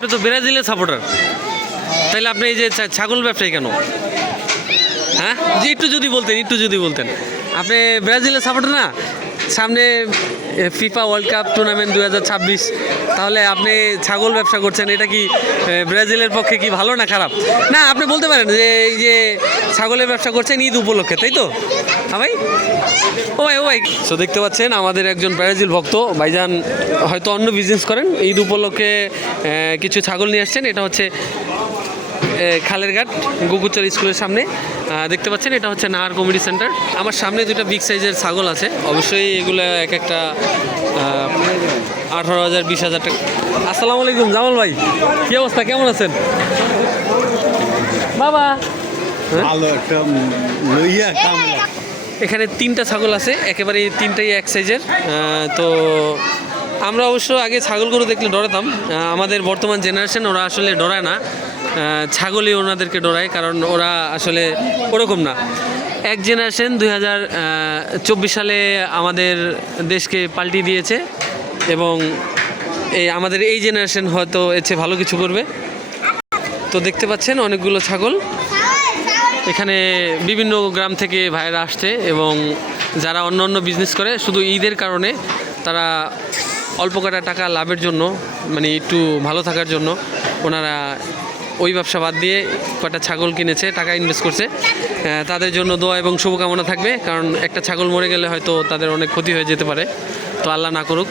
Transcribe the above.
আপনি তো ব্রাজিলের সাপোর্টার, তাহলে আপনি এই যে ছাগল ব্যবসায়ী কেন? হ্যাঁ, যে একটু যদি বলতেন আপনি ব্রাজিলের সাপোর্টার না? সামনে ফিফা ওয়ার্ল্ড কাপ টুর্নামেন্ট 2026, তাহলে আপনি ছাগল ব্যবসা করছেন, এটা কি ব্রাজিলের পক্ষে কি ভালো না খারাপ? না, আপনি বলতে পারেন যে এই যে ছাগলের ব্যবসা করছেন ঈদ উপলক্ষে, তাই তো? হ্যাঁ ভাই, ও ভাই তো দেখতে পাচ্ছেন আমাদের একজন ব্রাজিল ভক্ত ভাইজান হয়তো অন্য বিজনেস করেন, ঈদ উপলক্ষে কিছু ছাগল নিয়ে আসছেন। এটা হচ্ছে খালেরঘাট গুগুচর স্কুলের সামনে দেখতে পাচ্ছেন, এটা হচ্ছে নাহার কমিউনিটি সেন্টার। আমার সামনে দুটো বিগ সাইজের ছাগল আছে, অবশ্যই এগুলো এক একটা 18,000 20,000 টাকা। আসসালামু আলাইকুম জামাল ভাই, কি অবস্থা, কেমন আছেন বাবা? এখানে 3টা ছাগল আছে, একেবারে 3টাই এক সাইজের। তো আমরা অবশ্য আগে ছাগল গরু দেখলে ডরাতাম, আমাদের বর্তমান জেনারেশন ওরা আসলে ডরায় না, ছাগলই ওনাদেরকে ডরায়, কারণ ওরা আসলে ওরকম না। এক জেনারেশন 2024 সালে আমাদের দেশকে পাল্টিয়ে দিয়েছে, এবং আমাদের এই জেনারেশন হয়তো এর চেয়ে ভালো কিছু করবে। তো দেখতে পাচ্ছেন অনেকগুলো ছাগল, এখানে বিভিন্ন গ্রাম থেকে ভাইয়েরা আসছে, এবং যারা অন্য বিজনেস করে শুধু ঈদের কারণে তারা অল্প কটা টাকা লাভের জন্য, মানে একটু ভালো থাকার জন্য ওনারা ওই ব্যবসা বাদ দিয়ে কটা ছাগল কিনেছে, টাকা ইনভেস্ট করছে। তাদের জন্য দোয়া এবং শুভকামনা থাকবে, কারণ একটা ছাগল মরে গেলে হয়তো তাদের অনেক ক্ষতি হয়ে যেতে পারে, তো আল্লাহ না করুক।